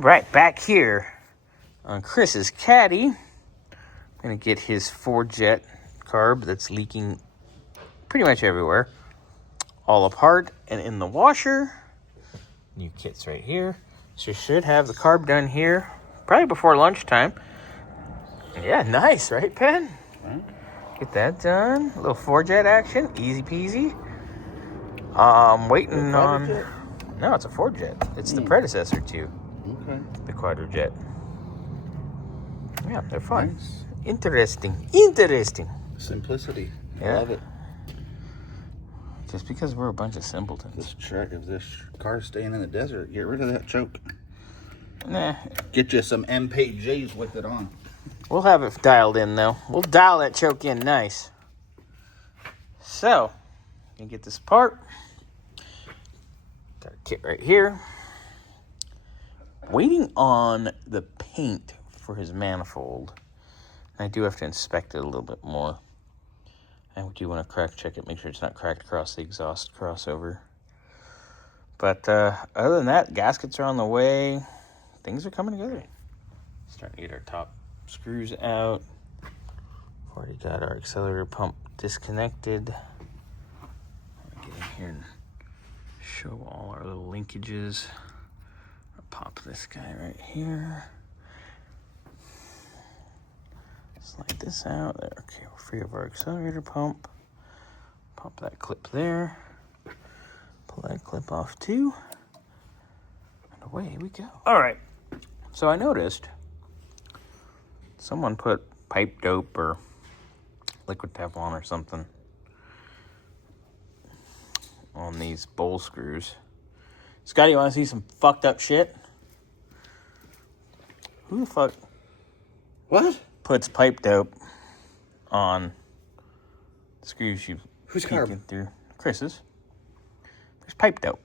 Right, back here on Chris's Caddy. I'm going to get his 4-jet carb that's leaking pretty much everywhere. All apart and in the washer. New kit's right here. So you should have the carb done here probably before lunchtime. Yeah, nice, right, Pen? Get that done. A little 4-jet action. Easy peasy. Waiting on... No, it's a 4-jet. It's the predecessor to the Quadrojet. Yeah, they're fun. Nice. Interesting. Simplicity. Yeah. I love it. Just because we're a bunch of simpletons. If this car's staying in the desert, get rid of that choke. Nah. Get you some MPGs with it on. We'll have it dialed in, though. We'll dial that choke in nice. So, you get this apart. Got a kit right here. Waiting on the paint for his manifold. I do have to inspect it a little bit more. I do want to crack check it, make sure it's not cracked across the exhaust crossover. But other than that, gaskets are on the way. Things are coming together. Starting to get our top screws out. Already got our accelerator pump disconnected. I'll get in here and show all our little linkages. I'll pop this guy right here. Slide this out. There. Okay, we're free of our accelerator pump. Pop that clip there. Pull that clip off too. And away we go. All right. So I noticed someone put pipe dope or liquid Teflon or something on these bowl screws. Scotty, you want to see some fucked up shit? Who the fuck? What? Puts pipe dope on the screws you peeking through. Chris's. There's pipe dope.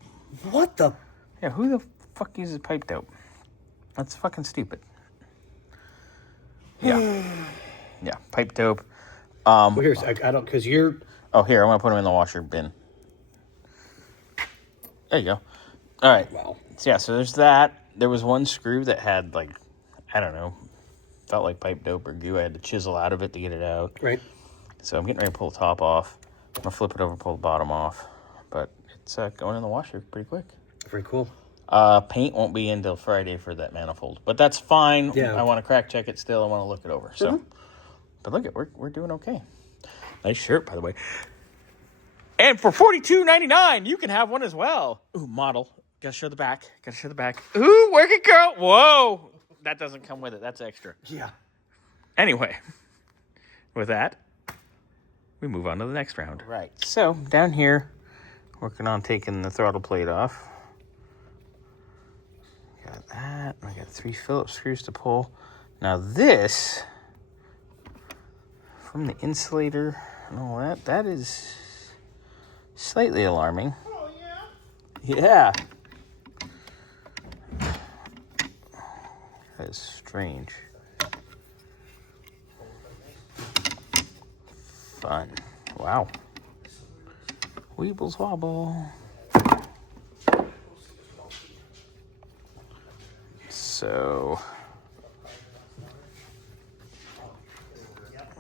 What the? Yeah, who the fuck uses pipe dope? That's fucking stupid. Yeah. Yeah, pipe dope. Well, here's, I don't, because you're... Oh, here, I'm going to put them in the washer bin. There you go. All right. Wow. So, yeah, so there's that. There was one screw that had, like, I don't know, felt like pipe dope or goo. I had to chisel out of it to get it out. Right. So I'm getting ready to pull the top off. I'm going to flip it over and pull the bottom off. But it's going in the washer pretty quick. Very cool. Paint won't be in until Friday for that manifold. But that's fine. Yeah. I want to crack check it still. I want to look it over. So, But look, we're doing okay. Nice shirt, by the way. And for $42.99, you can have one as well. Ooh, model. Gotta show the back. Ooh, work it, girl. Whoa. That doesn't come with it. That's extra. Yeah. Anyway, with that, we move on to the next round. Right. So, down here, working on taking the throttle plate off. Got that. I got 3 Phillips screws to pull. Now this, from the insulator and all that, that is slightly alarming. Oh, yeah? Yeah. That is strange. Fun. Wow. Weebles wobble. So,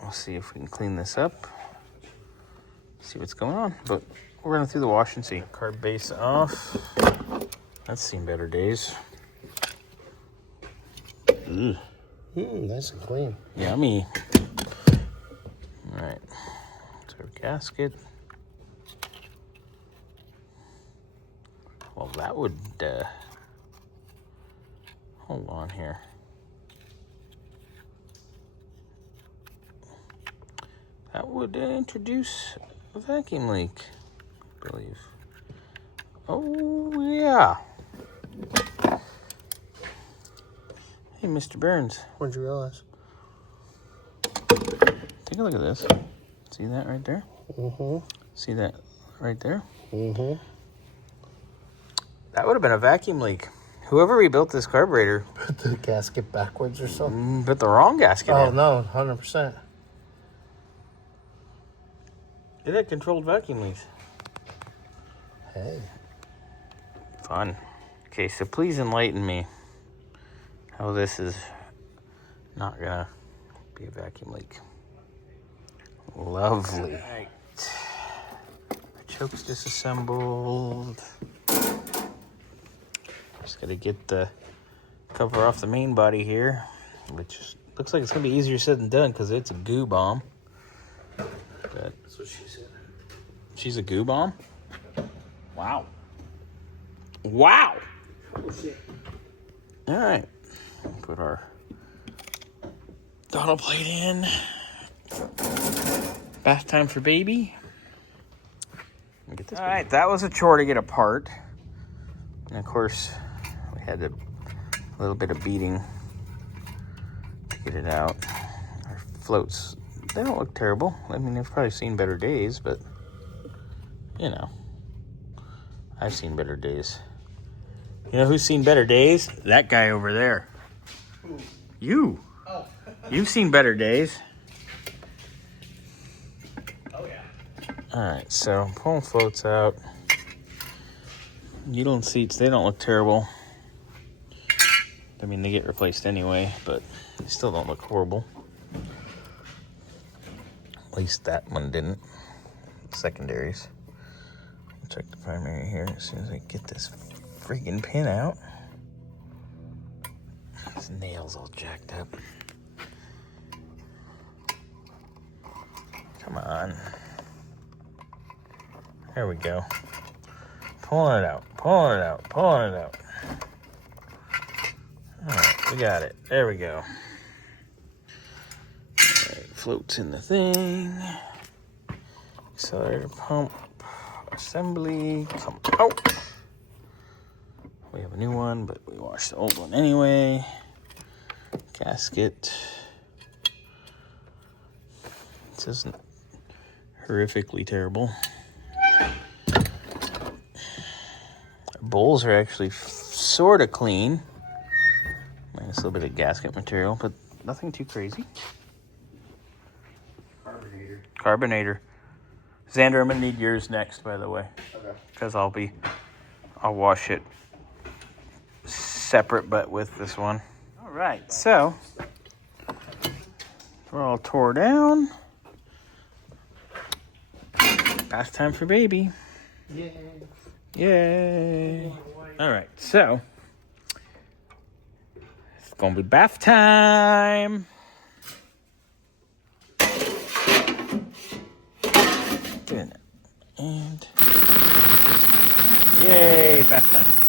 we'll see if we can clean this up. See what's going on. But we're going to through the wash and see. Carb base off. That's seen better days. Nice and clean. Yummy. All right. So gasket. Well, that would, hold on here. That would introduce a vacuum leak, I believe. Oh, yeah. Hey, Mr. Burns. When'd you realize? Take a look at this. See that right there? Mm-hmm. See that right there? Mm-hmm. That would have been a vacuum leak. Whoever rebuilt this carburetor... Put the gasket backwards or something? Put the wrong gasket in. Oh, no, 100%. It had controlled vacuum leaks. Hey. Fun. Okay, so please enlighten me. Oh, this is not gonna be a vacuum leak. Lovely. All right. My choke's disassembled. Just gotta get the cover off the main body here, which looks like it's gonna be easier said than done because it's a goo bomb. But That's what she said. She's a goo bomb? Wow. Wow! Oh, shit. All right. Put our throttle plate in. Bath time for baby. Get this. All right, that was a chore to get apart. And of course, we had a little bit of beating to get it out. Our floats, they don't look terrible. I mean, they've probably seen better days, but, you know, I've seen better days. You know who's seen better days? That guy over there. Ooh. You. Oh. You've seen better days. Oh, yeah. All right, so pulling floats out. Needle seats, they don't look terrible. I mean, they get replaced anyway, but they still don't look horrible. At least that one didn't. Secondaries. I'll check the primary here as soon as I get this freaking pin out. His nail's all jacked up. Come on. There we go. Pulling it out, pulling it out, pulling it out. All right, we got it. There we go. All right, floats in the thing. Accelerator pump. Assembly. Come out. We have a new one, but we washed the old one anyway. Gasket. This isn't horrifically terrible. Bowls are actually sort of clean. Minus a little bit of gasket material, but nothing too crazy. Carburetor. Xander, I'm gonna need yours next, by the way. Okay. Because I'll wash it separate, but with this one. All right, so we're all tore down. Bath time for baby. Yay. Yay. All right, so it's gonna be bath time. Doing it. And yay, bath time.